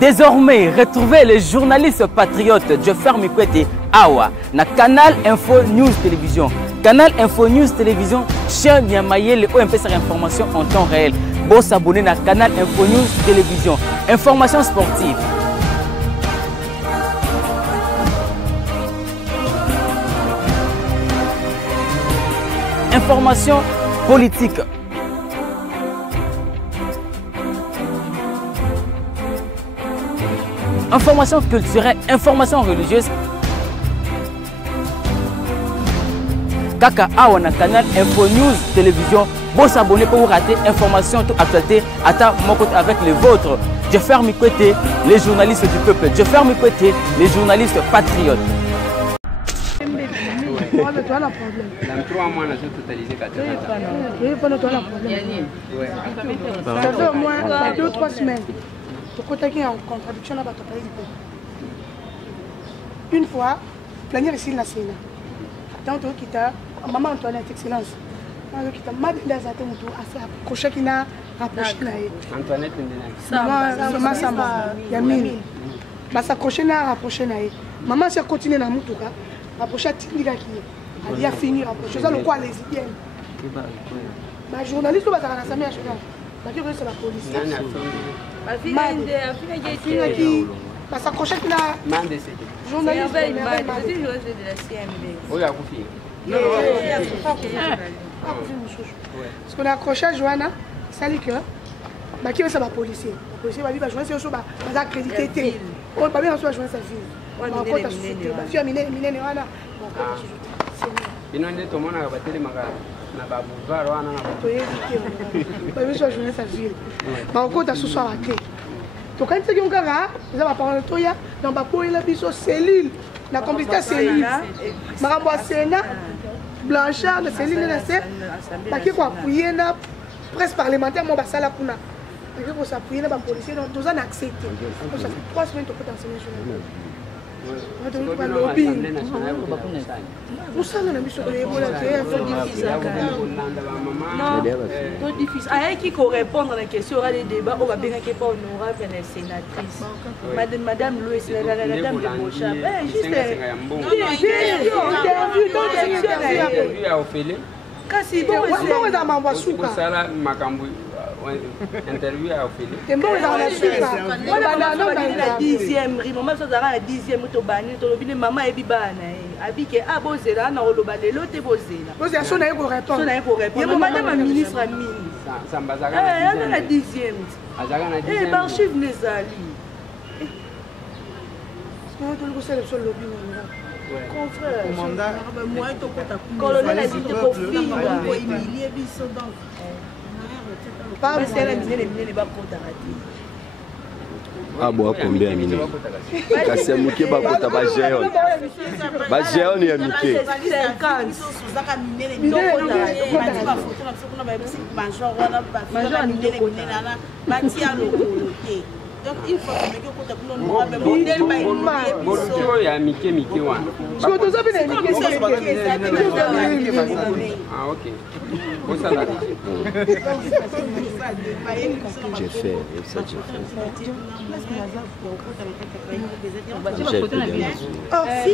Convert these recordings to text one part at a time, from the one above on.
Désormais, retrouvez les journalistes patriotes Jeffer Mikwete Awa na Canal Info News Télévision. Canal Info News Télévision, chien Niamayele ou MPSR information en temps réel. Bon s'abonner à Canal Info News Télévision. Information sportive. Information politique. Information culturelle, information religieuse. Kaka Awa na Canal Info News Télévision. Bon s'abonner pour vous rater information toute actualité à mon côté avec les vôtres. Jeffer Mikwete, les journalistes du peuple. Jeffer Mikwete, les journalistes patriotes. Dans 3 mois, on a totalisé 80 ans. Ça fait au moins 2 ou 3 semaines. Pourquoi tu as en contradiction là-bas? Une fois, planir ici la Sénat. Tant que tu as maman Antoinette, excellence. Maman qui t'a mal d'azaté mon tour, à faire accrocher qui n'a rapproché là. Antoinette, maman Samba, Yamine. Bah s'accrocher n'a rapproché là. Maman s'est continué dans mon tour. Rapprocher Tindiga qui est. Elle a fini rapprocher. Ça le quoi les idées. Bah journaliste ou bah ça va la samia à cheval. Bah qui c'est la police. Bah s'accrocher qui n'a. Journaliste. Oui, à Koufi. Non, parce qu'on a accroché à Johanna, ça dit que qui veut ça va policier. Le policier va dire que joindre sur va accrédité. On va bien reçoit joindre sa fille. On va encore t'assurer. Tu as miné Johanna. Il y a tout le monde a battu les magasins. On a boulevard, on a on va bien joindre sa fille. On va encore t'assurer à la clé. Donc quand tu as un gars, vous avez parlé de toi, dans ma peau il a mis sur cellule. La complicité cellule. Marambo Sénat, Blanchard, la cellule de la CEP, qui quoi appuyer na presse parlementaire, mon bassin la puna. Qui quoi s'appuyer na policier, donc tous en accepté. Donc ça fait 3 semaines que tu as enseigné sur la. Non, difficile. Qui répondre à la question, aura des débats, on va bien qu'il pas honorable la sénatrice. Madame Louis, la dame de Beauchamp. Juste interview à Ophélie. Kasi bon, on va m'envoyer sous interview à Ophélie. Et bon, on va la 10e rime, moi ça sera la 10e autobani, autobani maman et bibana. Abike a bozela na olobale lote bozela. Bozela so na ko répondre. So na ko répondre. Madame la ministre Amine. Sambazaka na 10e. Azaka na 10e. Archive nezali. Non, tu le sais le seul lobby. Confrère. Commandant, moi to kota colonel a dit ko fille ko humilier biso donc. Pas c'est la mine ba kota rati. Ah bon, combien mine? Kasi muke ba kota ba jeon. Ba jeon ya muke. 50. Suzaka minene donc on a photo na soko na ba major wana ba minene na batia lokolote. Donc il faut que nous kota pour nous ba modèle ba humilier biso. Ya mike wana. Parce que tous avez Ah OK. Ça là. J'ai fait, ça j'ai fait.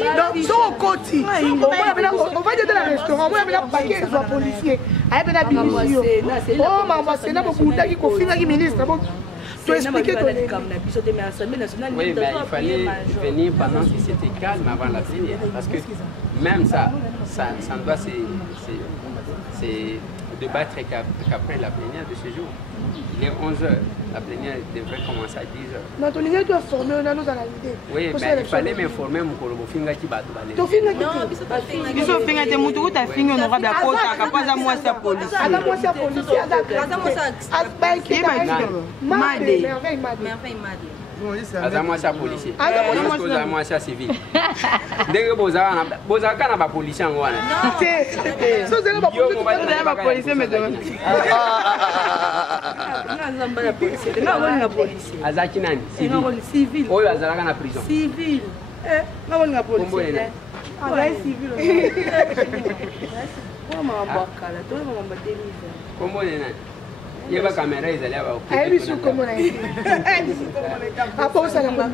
Donc, sur le côté, on va dire dans le restaurant, on va dire paquet de policiers. Avec la bibliothèque. Oh, maman, c'est là beaucoup qui confie la ministre. Tu as expliqué ton oui, mais il fallait venir pendant que c'était calme avant la plénière. Parce que même ça doit se débattre qu'après la plénière de ce jour. Il est 11h. La plénière devrait commencer à 10h. Non, ton idée doit former, on a nous à l'idée. Oui, mais il fallait m'informer mon collègue. Ton film est biso finga te mutu uta finga no rabia kota kapaza mwasi ya polisi. Ala mwasi ya polisi Merveille Aza mwasi ya policier. Aza mwasi ya civil. Ndenge bozaka na ba policier ngo wana. So zela ba policier ba policier mais azaki nani? Civil. Oyo azalaka na prison. Civil. na policier. Ah, civil. Comment on va kala? Toi on va délivrer. Comment on est? Il y a la caméra, ils allaient avoir. Ah, oui, sous comment on a été. Ah, pas où ça l'a pas.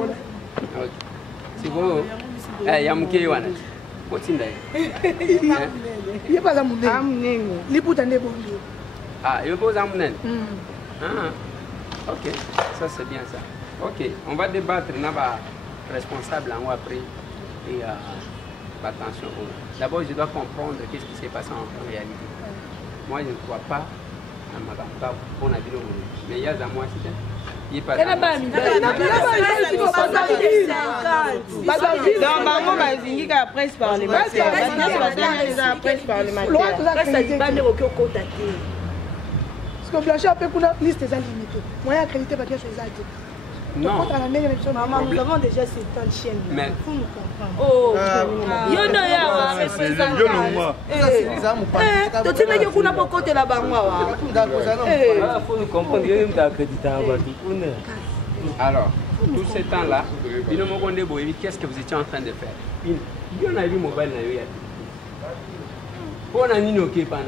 C'est bon. Il y a Mouké Wana. Il n'y a pas la monnaie. Les bouts d'année, bon Dieu. Ah, il y a pas la monnaie. Ok, ça c'est bien ça. Ok, on va débattre. On va responsable en haut après. Et attention. D'abord, je dois comprendre qu'est-ce qui s'est passé en réalité. Moi, je ne crois pas à ma campagne. On a dit mais il y a à moi, c'est il est pas là. Dans Bango, il y a la presse parlementaire. Parce que Blanchet a fait pour la liste des limitée. Moi, j'ai accrédité parce que je suis allé. Maman, nous avons déjà 70 chiennes. Mais faut nous comprendre. Oh, c'est alors, tout ce temps-là, qu'est-ce que vous étiez en train de faire? Il y en a eu mobile. On a mis nos képas.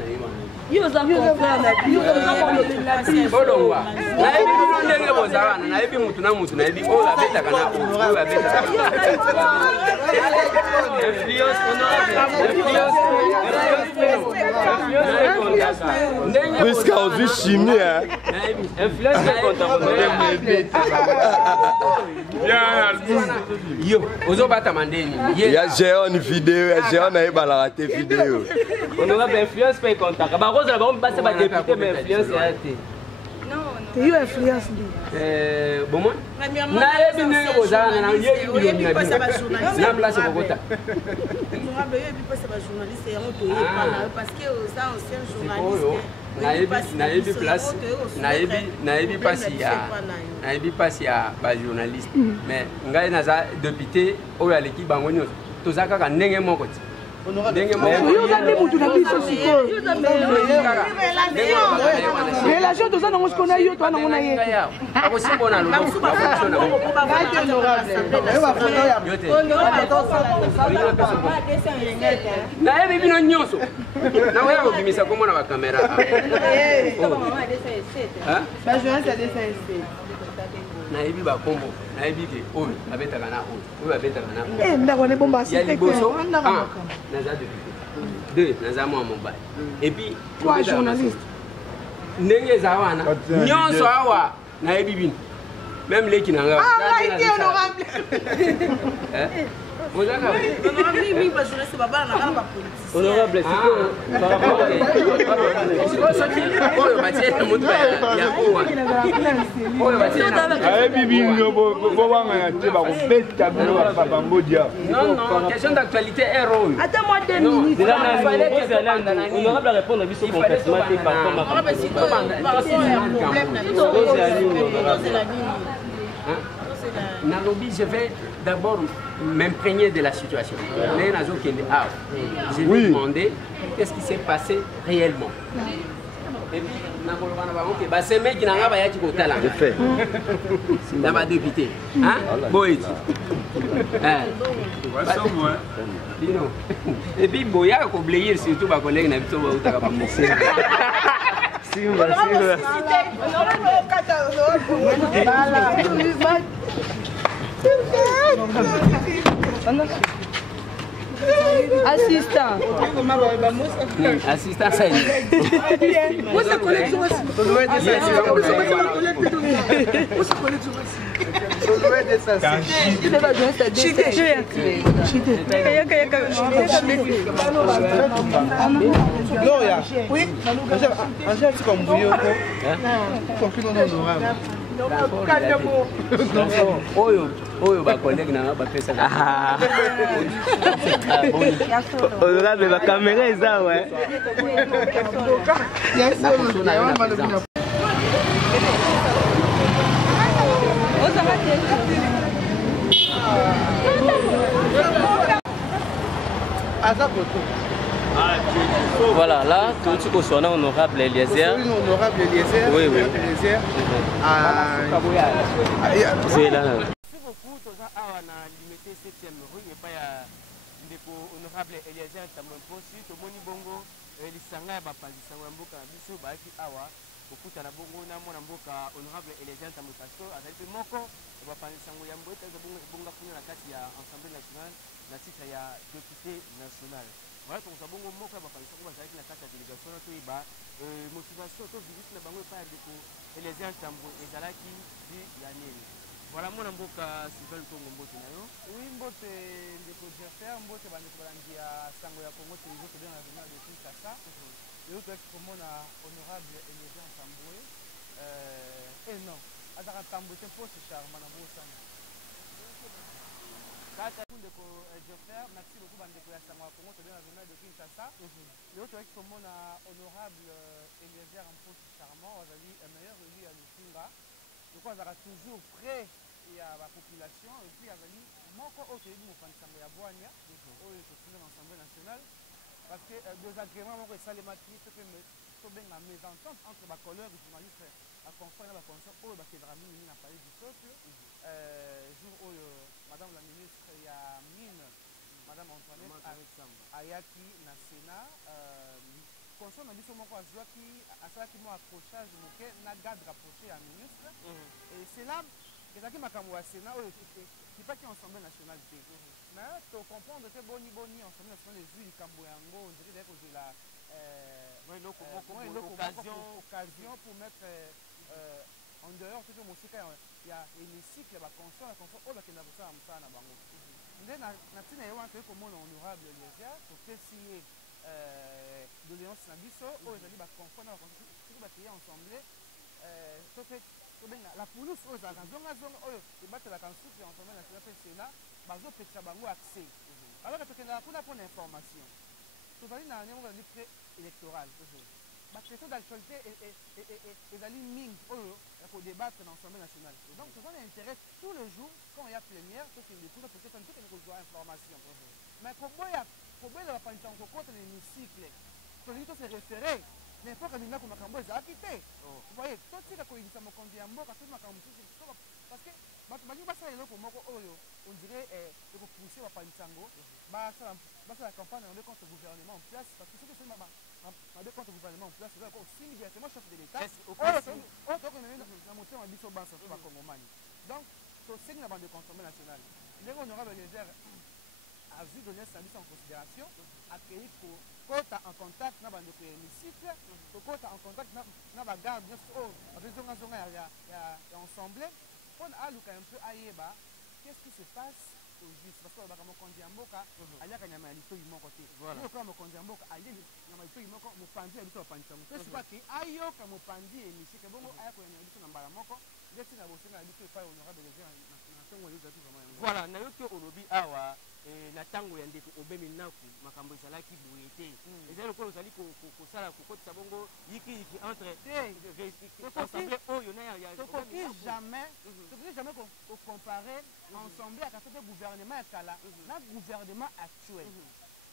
Yo za comprendre yo za comprendre bolongwa na ebi ndenge bozana na ebi mutu na mutu na ebi o la beta kana o la beta influence honorable Jusqu'à aujourd'hui chimie hein influence yo ozo bata mandeni il y a géant une vidéo géant na ebala raté vidéo honorable influence pas contact ba rose la ba passer ba député mais influence a été tu eu influence bon moi na ebi ndenge bozana na yebi na place bokota honorable yo ebi pesa ba journaliste et on toye parce que ça ancien journaliste nayebi pasi ya bajournaliste mais ngai naza député oyo aleki bango nyonso toza kaka ndenge moko ti ndenge moko relation toza nango sikona yo to nango na ye akosimbona nayebi bino nyonso naoya kobimisa komona bakamera nayebi bakombo nayebi ke oyo babetaka na oyo babetaka na oyo ndako ne bomba ya liboso naza député deux naza mwa mobile et puis toi journaliste ndenge eza wana nyonso awa nayebi bino même leki na nga honorable honorable par rapport non, question d'actualité est rôle. Attends-moi 2 minutes. honorable répondre à biso concrètement par Nalobi, je vais d'abord m'imprégner de la situation. Je vais demander qu'est-ce qui s'est passé réellement. Et puis, c'est mec qui n'a pas été au talent. N'a pas député. Hein? Boy. Et puis, Boya a oublié surtout ma collègue n'a pas au talent. Assistant. Assistant, ça y est. Où est sa collègue? Gloria, oui, Angèle comme vous, oyo ba collègue na ba pesa honorable ba caméra eza ouais voilà, là, tout ce qu'on soit honorable Eliezer. Honorable Eliezer. Oui, oui. Eliezer. C'est là. Merci beaucoup, Toza Awa na limité 7e rue, et pas ndeko honorable Eliezer Tamemposi, Tomoni Bongo, Lisanga Bapanzi Sangwamboka, Biso Baki Awa, kokutana bongo na mwana mboka honorable Elégien Tambo Pastor azali pe moko bapangisango ya mboka bonga kuna na kati ya Assemblée nationale na titre ya député national. Voilà tokosa bongo moko bapangisango bazalaki na kati ya délégation toyeba motivation to visite na bango epai ya ndeko Elégien Tambo ezalaki di ya nini. Voilà mon mboka Sylvain Kongo mbote na yo. Oui, mbote ndeko Jeffer, mbote bandeko balandi ya sango ya Congo télévision to bien na journal de Kinshasa. Yo to komona honorable Elégien Tambo non, azaka Tambo te poste charmant na bosana. Kata ndeko Jeffer, merci beaucoup bandeko ya sango ya Congo to bien na journal de Kinshasa. Yo to komona honorable Elégien en poste charmant, azali meilleur élu à Lufunga. Je crois qu'il y a toujours près de la population et puis il y a beaucoup d'autres élus qui ont fait Boania, qui ont fait l'Assemblée nationale, parce que deux agréments ont été salématis, ce qui est une mésentente entre les collègues et les journalistes à confondre la condition où il y a une parlé du peuple. Jour où Madame la ministre, il y a mine, Madame Antoinette Ayaki, na Sénat, conscient na biso moko azwaki asalaki mo accrochage moke na garde rapproché ya ministre et c'est là ezalaki makambo ya Sénat oyo kipaki Assemblée nationale te mais to comprendre te boni Assemblée nationale ezwi likambo yango on dirait d'ailleurs que la occasion pour mettre en dehors tout mosika ya hémicycle ba conscient oyo bakenda kosala mosala na bango nde na ntina ye wana toyei komona honorable Elégien topesi doléance na biso oyo ezali baconfort na baconfort bapays ensemble la police oyo ezalaka zonga oyo ebatelaka nsuku ya Assemblée nationale mpe Sénat bazopekisa bango accès alors tokendaka kuna mpona information tozali na ndenge moko ezali pré électoral baquestion d'actualité ezali mingi oyo ya kodébattre na Assemblée nationale donc toza na intérêt tous les jours quand il y a plénière tokende kuna peut-être tokende kozwa information mais koboyela bapangisaka kokota na hémicycle tolingi tose référé n'importe quel ndako makambo ezalaki te voye totika koyebisa mokonzi ya mboka mpe makambo mosusu parce que bato balingi basala eloko moko oyo on dirait ekopousse bapangisango basala campagne mabe contre gouvernement en place parce que soki osali mabe contre gouvernement en place eza osimi directement chef de l'état oyo tokomema na motema biso bansa to bakongomani donc tosengi na bande Assemblée nationale ndenge honorable Elégien a vu donner sa mise en considération, a créé kota en contact na bande ko hémicycle, kota en contact na ba garde bien sûr, avec zonga ya ensemble, on a luka un peu ayeba qu'est-ce qui se passe au juste parce que ba kama kondi mboka aliaka nyama ya lito yimo côté. Voilà. Ko kama kondi mboka ali nyama lito yimo ko mopandi ya lito pancha mo. C'est pas que ayo ka mopandi hémicycle bongo ayako nyama lito na mbala moko, ndeti na bosenga na lito pa honorable Elégien na tongo les autres vraiment. Voilà, na yoki olobi awa na tango ya ndeko obemi naku makambo ezalaki boye te ezali lokola ozali kosala kokotisa bongo yiki entre assemblée oyo na ya tokoki jamais comparer ensemble ya kata gouvernement ya kala na gouvernement actuel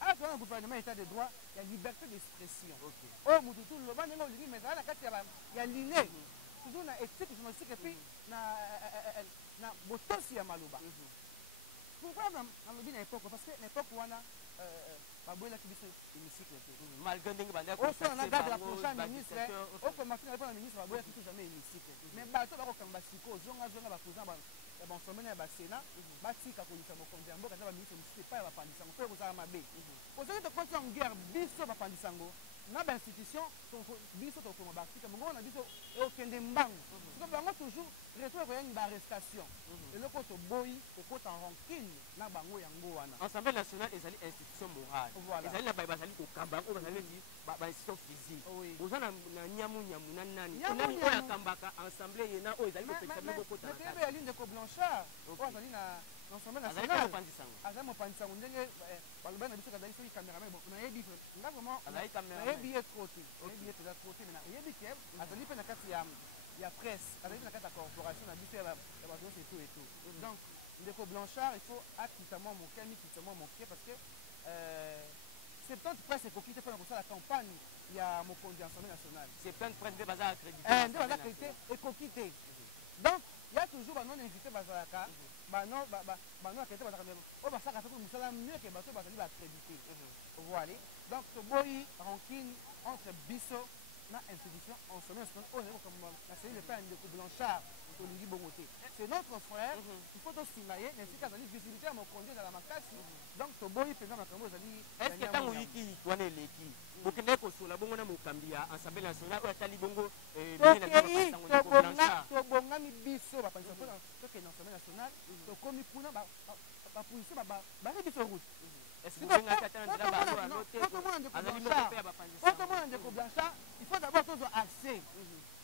ala toza na gouvernement état de droit ya liberté d'expression oyo motu tu loba ndenge olingi mais ezala na kati ya liné toujours na éthique journalistique epuis na botosi ya maloba. Pourquoi nalobi na époque parce que na époque wana baboyelaki biso hémicycle te malgré ndenge bandekosala garde la prochaine ministre okomafina mpona ministre baboyelaki biso jamais hémicycle mais bato bakokanga basiko zonga baprésident ya bansomene ya basénat batika kolisa mokonzi ya mboka eza baministre mosusu epai ya bapandisango mpo ekozala mabe ozali tokoti en guerre biso bapandisango na bainstitution biso tokoma baarticle bongo na biso ekokende mbangu siko bango toujours retour ekoyani baarrestation eloko toboyi kokota en rancune na bango yango wana Assemblée nationale ezali institution morale ezali na baye bazali kokamba oyo bazali neti bainstitution physique oza na nyamu na nani oyo akambaka assemblée yena oyo ezali kopekisa bino kokota na kati ya ligne ko Blanchard oyo azali na Assemblée nationale azali mopandisango ndenge balobaki na biso kazali soki cameraman nayebi nga vraiment nayebi ye trop te nayebi ye peza trop te mais nayebi ke azali mpe na kati ya presse azali na kati ya corporation na biso ya bajournaliste et tout donc ndeko Blanchard il faut akita mwa moke amikita mwa moke parce que 70 presse ekoki te mpona kosala campagne ya mokonzi ya Assemblée nationale 70 presse nde baza accrédité nde baza accrédité ekoki te donc il y a toujours banon invité bazalaka banon accrédité bazalaka oyo basalaka pe mosala mieux ke bato bazali baaccrédité voilà donc toboyi rancune entre biso na institution ensemble national oyo na cellule epai ya ndeko Blanchard tolingi bongo te. C'est notre frère, il faut tosuna ye na esika azali visibilité ya mokonzi ezala makasi, donc toboyi mpenza makambo ezali. Est-ce que ntango yiki wana eleki bokende kosola bongo na mokambi ya Assemblée nationale oyo atali bongo tobongami biso bapanzisa mpona tokende na Assemblée nationale tokomi kuna bapolisi bari biso route. Otomona ndeko Blanchard, il faut d'abord tozwa accès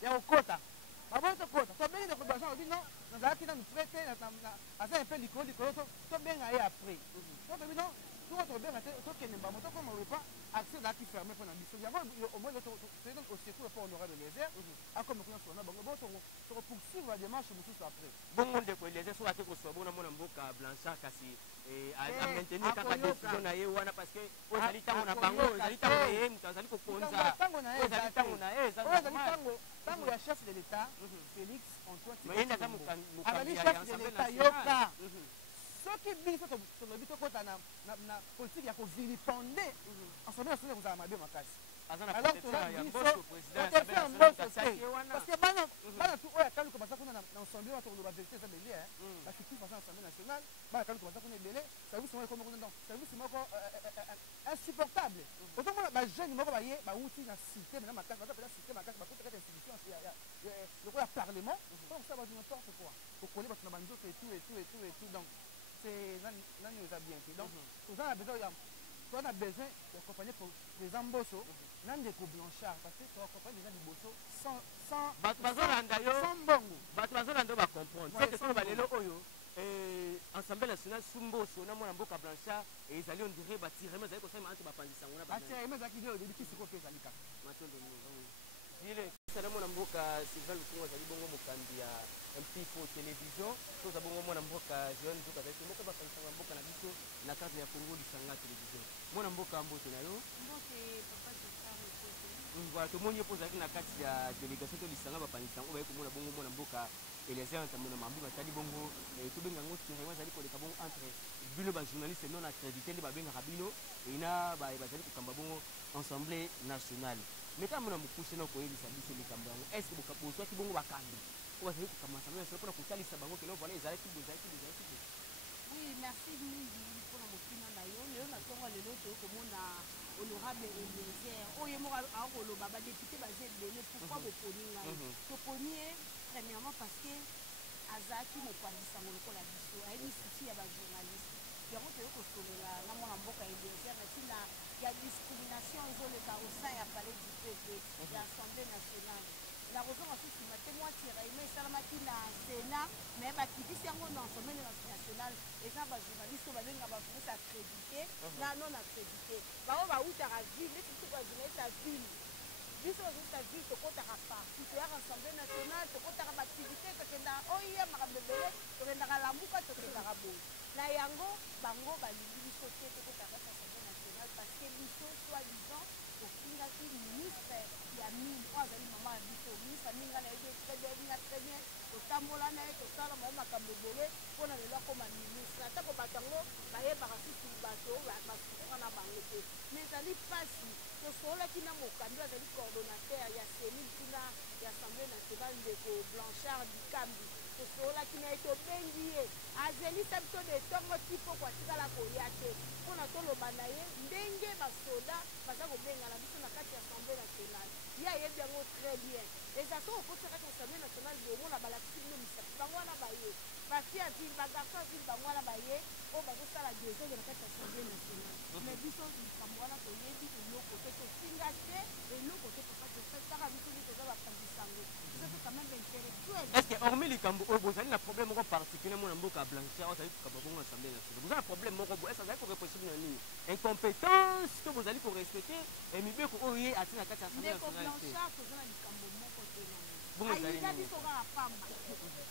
ya kokota baboni tokota tobengi ndeko Blanchard obi non nazalaki nanu prete aza mpe likolo tobenga ye après tobebi non tuko tobenga te tokende mbamo tokoma repas accès ezalaki fermé mpona biso yango omoi osecours mpo honorable Eliezer akomi kuna sona bango bo tokopoursuivre la démarche mosusu après bongo ndeko Eliezer soki ate kosoba bongo na mona mboka Blanchard kasi amaintenir kaka décision na ye wana parce que oyo ezali ntango na bango ezali ntango na ye moto azali kokonza ezali ntango na ye ezali ntango ya chef de l'état Félix Antoine aza mokambi ya chef de l'état yoka soki biso tolobi tokota na politique ya kovilipande Assemblée nationale kozala mabe makasi alors totofer mboso te parce que bana tu oyo akaluka baza kuna na ensemble wana tokoloba vérité eza bele bafictif baza na Assemblée nationale bana akaluka baza kuna ebele service moko ekomi kuna donc service moko insupportable otomona bajeune moko baye bauti na cité mena makasi baza pena cité makasi bakuta kati institution lokola parlement donc ça bazi n'importe quoi okoli bato na banzoto et tout donc c'est nani eza bien te donc toza na besoin d'accompagner président Mbosso na ndeko Blanchard parce que toaccompagne déjà liboso sans mbongo bato bazolanda oyo bacomprendre c'est que soki balelo oyo Assemblée nationale su Mbosso na mwana mboka Blanchard ezali on dirait batireme ezali kosalema ante bapanzisa ngo na batireme ezalaki nde odebi kisiko mpe ezali kaka ile sana mwana mboka Sylvain Lusungu azali bongo mokambi ya mpifo télévision toza bongo mwana mboka Jean Nzuka azali moko bapanzisa mboka na biso na karte ya Congo Lisanga télévision mwana mboka mbote na yo mboke papa voilà tomoni po zaki na kati ya délégation to Lisanga bapanzisa ngo baye komona bongo mwana mboka Eliezer ntamona mambi batali bongo tobenga ngo tirema azali koleka bongo entre bino ba journaliste non accrédité nde babengaka bino ina bazali kokamba bongo Assemblée nationale mais quand mona mokuse na koyebisa biso likambo yango est ce que bozwaki bongo bakambi oyo bazali kokamba Assemblée nationale mpona kotalisa bango kelo vala ezalaki oui merci mingi mpona mokina na yo lelo na ntongo lelo toyei komona honorable Eliezer oyo moko akoloba badepute baza ebele pourquoi boponi ngai toponi ye premièrement parce que azalaki mopanzisango lokola biso ayebi susi ya bajournaliste yango toyei kosolola na mwana mboka Eliezer na ntina ya discrimination ezoleka au sein ya palais du peuple ya Assemblée nationale na kozonga susu mate mwa tiraime esalamaki na Sénat mais bakitisi yango na Assemblée nationale eza bajournaliste oyo babenga bajournaliste accrédité na non accrédité bango bautaka ville neti biso bajournaliste ya ville biso bajournaliste ya ville tokotaka parti toyaka Assemblée nationale tokotaka baactivité tokendaka oya makambo ebele tokendaka lambuka tokendaka boye na yango bango balingi biso te tokotaka kati Assemblée nationale parce que biso soi-disant tofingaki ministre ya mine oyo azali mama ya biso ministre ya mine nga na yebi très bien totambola na ye tosala bao makambo ebele mpona lelo akoma ministre atako bato yango bayebaka susu bato basuka na bango te mais ezali mpasi tosololaki na mokambi azali coordonnateur ya cellule kuna ya Assemblée nationale ndeko Blanchard Bikambi tosololaki na ye tobengi ye azelisa biso de ntongo ti mpo kwatikala koya te mpona toloba na ye ndenge basoda baza kobengana biso na kati ya Assemblée nationale ye ayebi yango très bien eza so okotisa kati ya Assemblée nationale bomona balakisi bino misaki bango wana baye basi ya ville bagarso ya ville bango wana baye oyo bazosala désordre na kati ya Assemblée nationale mais biso likambo wana toyebi eloko te tofinga te eloko te papa tosaka biso nde toza bapanzisango biso quand même intellectuel est ce que hormis likambo oyo bozali na problème moko particulier mona mboka Blanchard ozali kokamba bongo na Assemblée nationale boza na problème moko boye est ce azali koreproche bino nini incompétence to bozali korespecte mibeko oyo ye atina kati ya Assemblée nationale ndeko Blanchard toza na likambo moko te bongo ezali ayina biso kaka pamba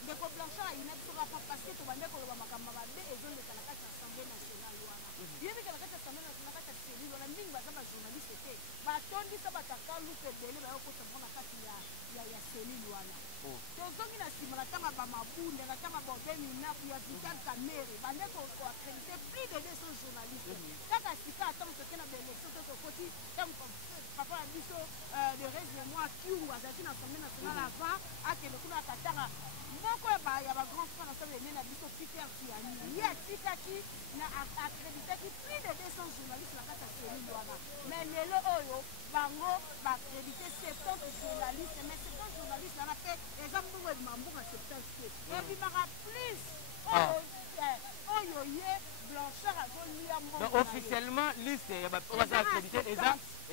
ndeko Blanchard ayina biso kaka pamba parce que tobande koloba makambo mabe ezoleka na kati ya Assemblée nationale wana yebi kala kata samena na kata seli lona mingi baza ba journaliste te batondisa bataka luka ebele bayokota mpona kati ya seli wana tozongi na nsima na tanga bamabunde na tanga baobeminaku ya vital camere bande koaccrédite plus de 200 journalistes kaka sika atango toke na baélection to tokoti ntango papa na biso de rese moi kiru azalaki na assemblée nationale avant akende kuna akatanga moko ya bagrand frère na sabe na biso Peter Tiani ye atikaki na accréditaki plus de 200 journalistes na kati ya seli wana mais lelo oyo bango baaccrédite 70 journalistes mais 70 journalistes nana mpe eza mbongo ebimambongo ya 70 te ebimaka plus oyo ye blanchard azolia mbongo. Donc officiellement liste ya bato baza accrédité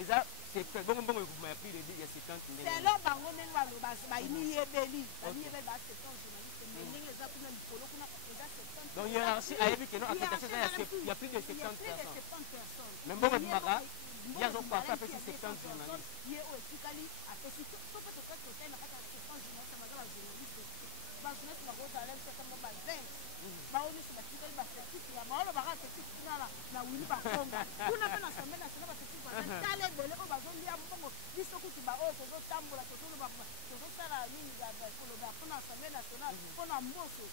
eza secteur bongo bongo ekokuma ya plus de 50 ndenge lelo bango ndenge baloba bayini yebeli bayebeli ba 70 journalistes mais ndenge eza kuna likolo kuna eza 70. Donc hiérarchie ayebi ke no affectation il y a plus de 50 personnes mais mbongo ebimaka ye azokwafa apesi 70 journalistes ye oyo etikali apesi to mpe tokati otali na kati ya 70 journalistes baza bajournaliste bajournaliste bakozala bisokango ba 20 baomiso batikali bacertifice ya baolobaka certifice kuna na wili bakonga kuna mpe na assemblée nationale bacertifice baza tala ebele oyo bazolia mbongo biso kutu baoyo tozotambola tozosala nini koloba mpona assemblée nationale mpona mboso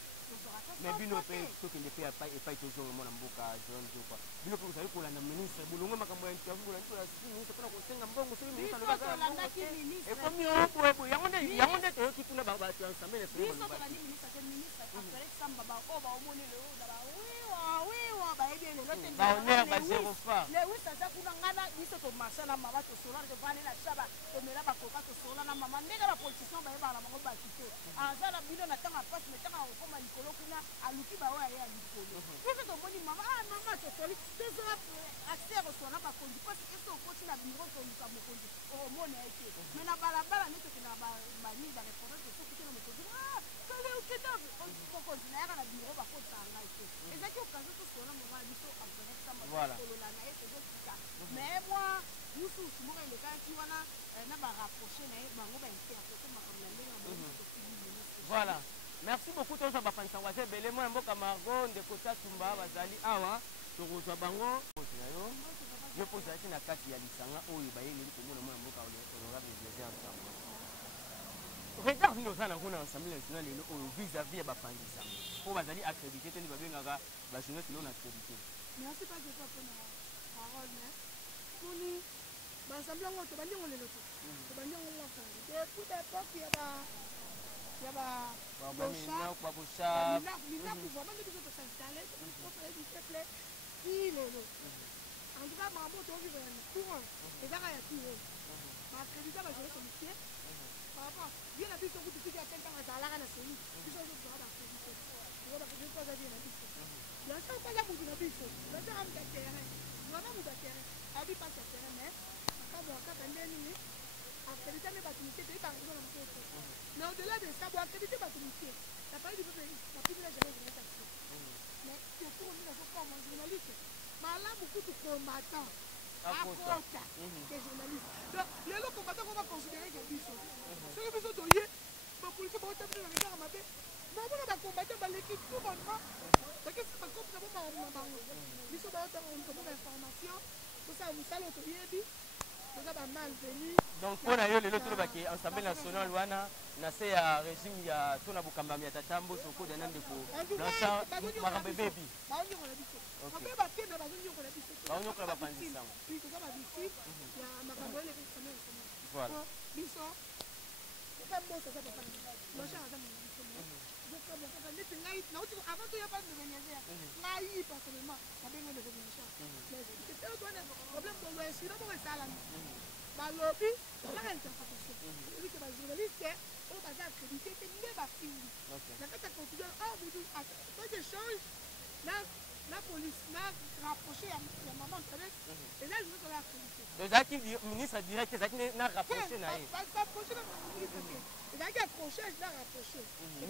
mais bino mpe tokende mpe epai tozonga mwana mboka John Jokwa bino mpe ozali kolanda ministre bolongwe makambo ya interview bolandi ministre mpona kosenga mbongo soki ministre tolandaki ministre ekomi oboyeboye yango nde toyoki kuna bato ya assemblée nationale biso tolandi ministre te ministre Félix Samba baoyo baomoni lelo na bawiwa bayebi lelo te bahonneur bazero fa lewis aza kuna ngana biso tomarcha na mama tosola tovandi na shaba tomela bakoka tosola na mama ndenge bapoliticien bayebaka na bango baki te aza na bino na ntango apasi me ntango akokoma likolo kuna aluki baoyo aye ya likolo biso tomoni mama mama tosoli tozoa accès kosola na bakonzi mpasi esi okoti na biro toluka mokonzi omona ye te me na balabala nde tokenda banini barépondance tosokuti na mokonzi okenda mokonzi nayaka na biro bakotisa ngai te ezalaki okazo tosola mama na biso akolola na ye tozotika mais moi mosusu moko elekaki wana na barapproche na ye bango bainterprete makambo na ndenge na bango. Voilà. Merci beaucoup toza bapanisa waze bele mwana mboka Margot ndeko Tatumba bazali awa tokozwa bango na yo yo pozalaki na kati ya lisanga oyo bayeleli komona mwana mboka honorable Blaise Ntambo regard nini oza nango na assemblée nationale lelo oyo vis-à-vis ya bapangisango oyo bazali accrédité te nde babengaka bajournaliste lelo na accrédité. Merci pas que ça pour la parole mais kuni bassemblée ngo tobandi ngo lelo to tobandi ngo mo fa depuis l'époque ya ba babosha mina pouvoir même que ça s'installer pour faire du peuple qui lelo en tout cas mambo to vivre en courant et là il y a tout ma crédit ba jouer comme pied par rapport bien la biso kutu kiki atenta na sala kana seni biso zo ba crédit tu vois que je pas dire na biso la ça pas la bout na biso la ça am terrain non na bout terrain abi pas terrain mais kabo kaka ndeni accréditer mes bâtiments et par exemple na moko mais au-delà de ça bon accréditer bâtiments ça parle du peuple ça peut déjà jamais venir taxer mais c'est pour nous nous comme journaliste mala beaucoup de combattants à côté des journalistes donc les combattants qu'on va considérer que biso ceux qui biso doyer ba police ba taper na ngaka mabe ba bona ba combattants ba l'équipe tout bon parce que c'est pas comme ça ba bango biso ba ta on trouve information pour ça vous savez to yebi donc mpona yo lelo tolobaki assemblée nationale wana na se ya régime ya tona bokambami ya tata mboso koda na ndeko blanchard makambo ebebi baonyokola bapanzisango voilà balobi baka interprétation ebi ke bajournaliste oyo baza accrédité te nde bafindi na kati ya quotidien budu soit échange na police na rapproché ya maman travers eza journaliste oyo accrédité ezalaki ministre direct ezalaki na rapproché na ye rapproché na ministre te ezalaki accrochage na rapproché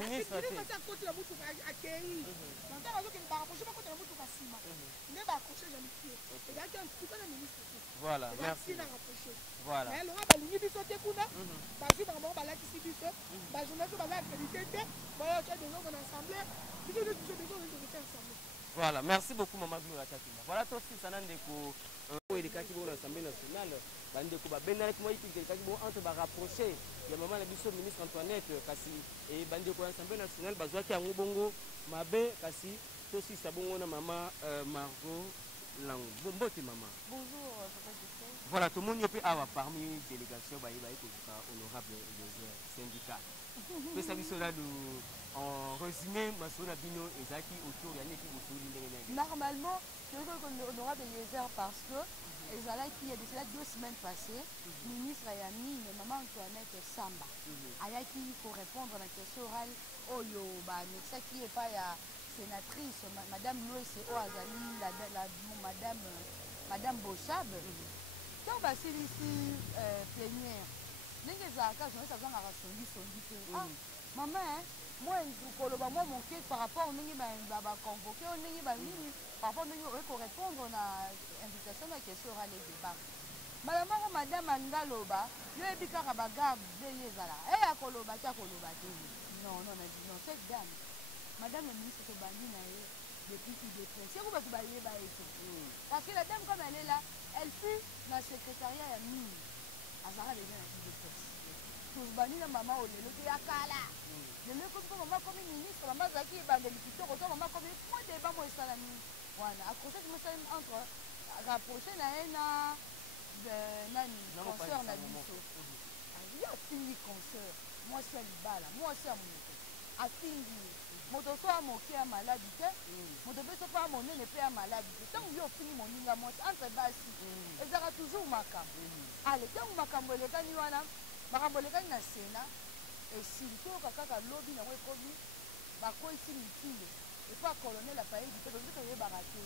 ministre te akoti na mutuka akei ntango azokende barapproché bakota na mutuka nsima nde baaccrochage ya mitie ezalaki antuka na ministre te voilà merci na rapproché voilà mais longa balingi biso te kuna bazwi bango balakisi biso bajournaliste baza accrédité te bayoka dezongo na assemblée biso nyonso biso dezongo ensemble Voilà, merci beaucoup Maman Gloria Kakima. Voilà toi aussi ça n'a ndeko elekaki bo na Assemblée nationale bandeko ba benaki moi elekaki bo entre ba rapprocher ya maman na biso ministre Antoinette kasi et bandeko ya Assemblée nationale bazwaki yango bongo mabe kasi tosi sabongo na maman Margot Lang. Mbote maman. Bonjour papa Joseph. Voilà tout le monde peut avoir parmi délégation ba yeba ko honorable les syndicats. Mais ça biso là en résumé masona bino ezaki autour ya neti bosuli ndenge. Normalement, je veux qu'on aura des lézards parce que il y a déjà 2 semaines passées, le ministre Ayami, maman Antoinette Samba, ayaki pour répondre à la question orale, Oyo, ça qui est pas la sénatrice, madame Louis Oazali, madame Bochab. Quand on va ici plénière, les Zaka, je vais savoir à son maman, moi, mon cœur par rapport au Ningi convoqué, au Ningi par rapport au Ningi répondre à l'invitation à la question orale et débat. Madame Angaloba, je vais dire à Bagab, et à Koloba, non, cette dame, madame la ministre de Bandina, depuis qu'il dépresse, c'est vous qui baillez, parce que la dame, comme elle est là, elle fut dans le secrétariat à Mine, à Zara, les gens qui dépressent. Tous Bandina, maman, au lelo, qui a Kala. Je me comme maman comme ministre, maman Zaki, maman comme moi débat moi salami. Voilà, accroché je me suis entre rapproché na nani concert na biso. Il y a fini concert. Moi c'est libala, moi c'est moto. A fini. Moto soit mon qui a maladie, moto beso pas mon nez pas maladie. Tant que yo fini mon ninga moi entre basi. Et ça a toujours makambo. Allez, tant makambo le kani wana, makambo le kani na Sénat. Et si le kaka lobby na wekobi ba ko ici mikile et pas colonel la paille du peuple que je baraté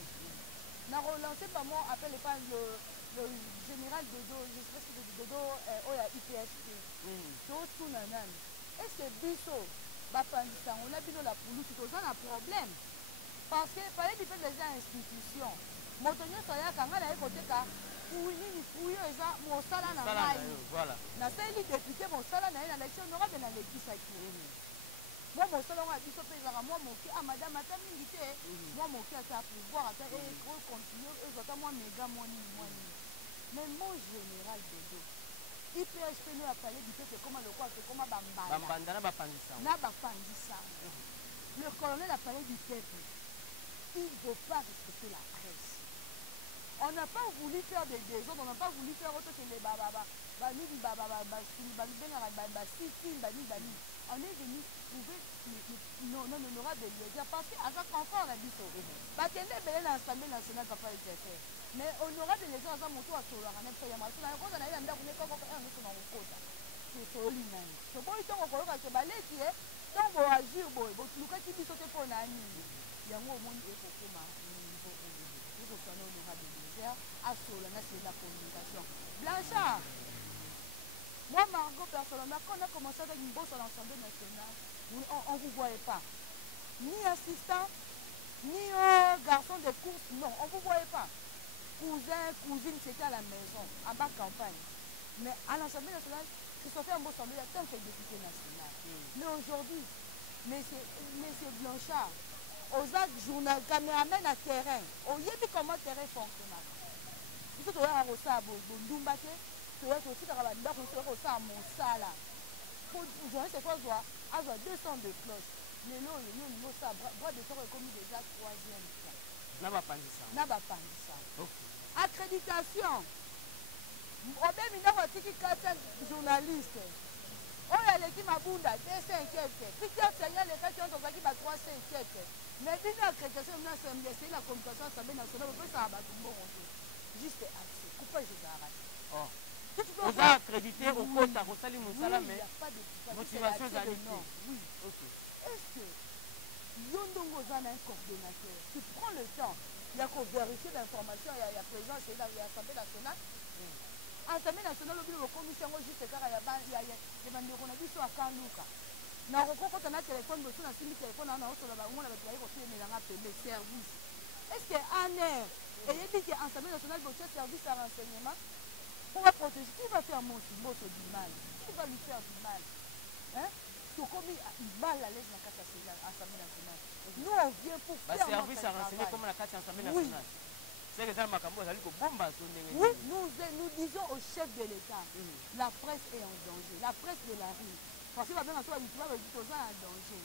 na relancer pas moi appelle pas le général Dodo je sais que Dodo oya IPSP tout nanan est-ce que biso ba pandisa on a bino la police tout ça un problème parce que paille du peuple des institutions motonyo soya kanga na côté ka oui, ça, mon salaire n'a pas eu. Voilà. Na sali député, mon salaire n'a eu l'élection, on aura bien l'équipe ça qui. Moi, mon salaire a dit, moi, mon qui, ah, madame, attends, militaire, moi, mon qui a fait pouvoir, attends, et continuer, et j'attends, moi, méga, moi. Mais mon général de dos, IPSP nous a parlé du fait que comment le quoi, c'est comment Bambanda. Bambanda n'a pas pendu ça. Le colonel a parlé du peuple. Il ne veut pas respecter la presse. On n'a pas voulu faire des désordres, on n'a pas voulu faire autre que les on est venu trouver l'honorable léger parce qu'à chaque enfant on a dit ça. L'Assemblée nationale n'a pas été fait. Mais honorable léger, on a monté à Solar, on a fait un marché, on a fait un marché, c'est solide. C'est bon, il faut qu'on ait balai qui est, tant qu'on agir, bon, nous quand il dit sauter pour l'année, il y a un moment où il faut qu'on honorable léger, à Solar, c'est la communication. Blanchard. Moi, Margot, personnellement, quand on a commencé avec une bosse à l'Assemblée nationale, on ne vous voyait pas. Ni assistant, ni garçon de course, non, on ne vous voyait pas. Cousin, cousine, c'était à la maison, en bas de campagne. Mais à l'Assemblée nationale, c'est sorti un beau semblé, il y a tant que député national. Mais aujourd'hui, monsieur Blanchard, aux actes journalistes, caméramen à terrain, on y a vu comment le terrain fonctionne. Il faut que vous ayez un Bondoumbake. Tu vois, aussi, tu as un monsala. Pour jouer, c'est quoi, à 200 de cloches. Les lots, ça, bois de sang est commis déjà 3e. N'a pas pas ça. Accréditation. On a mis dans votre 4 journalistes. Oh, il y a l'équipe Mabunda, 200 quelques. Puis il y a les cas qui ont 300 quelques. Mais une accréditation, c'est la communication Assemblée nationale, on peut ça abattre bon. Juste assez. Pourquoi je vais arrêter? On va accréditer au compte à Rosalie Moussala, mais motivation est oui. Est-ce que Yondongo Zana est un coordonnateur qui prend le temps, il y a qu'on vérifie l'information, il y a présence, il y a l'Assemblée nationale. L'Assemblée nationale, le commission juste car il y a des bandits qu'on a dit sur la Kanouka. Nous avons quand on a téléphone, nous avons un téléphone, on a sur le baron, on a travaillé sur les services. Est-ce qu'un air, et il dit que l'Assemblée nationale doit faire service à renseignement? On va protéger. Qui va faire mon du mal? Qui va lui faire du mal? Hein? Tout comme il bat la lettre dans l'Assemblée nationale. Nous, on vient pour faire notre service à renseigner comme la carte Assemblée nationale. C'est que dans Makambo, oui, nous disons au chef de l'État, la presse est en danger, la presse de la rue. Parce que la bien sûr, il va en danger.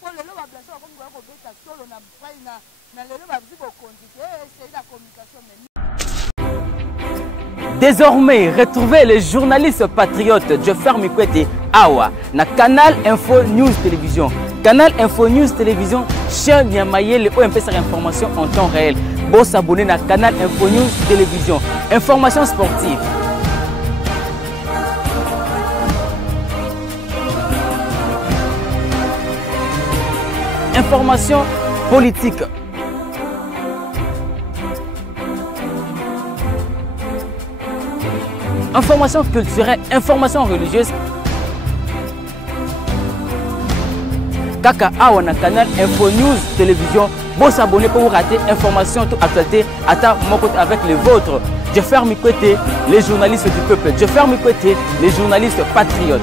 Pour le lot, bien sûr, comme vous avez solo, on a pris le lot, c'est la communication. Désormais, retrouvez les journalistes patriotes Jeffer Mikwete Awa na Canal Info News Télévision. Canal Info News Télévision, chien Niamayele ou MP sur information en temps réel. Bon s'abonner à Canal Info News Télévision. Information sportive. Information politique. Information culturelle, information religieuse. Kaka Awa na Canal Info News Télévision. Bon s'abonner pour vous rater information toute actualité. Attends mon côté avec les vôtres. Jeffer Mikwete, les journalistes du peuple. Jeffer Mikwete, les journalistes patriotes.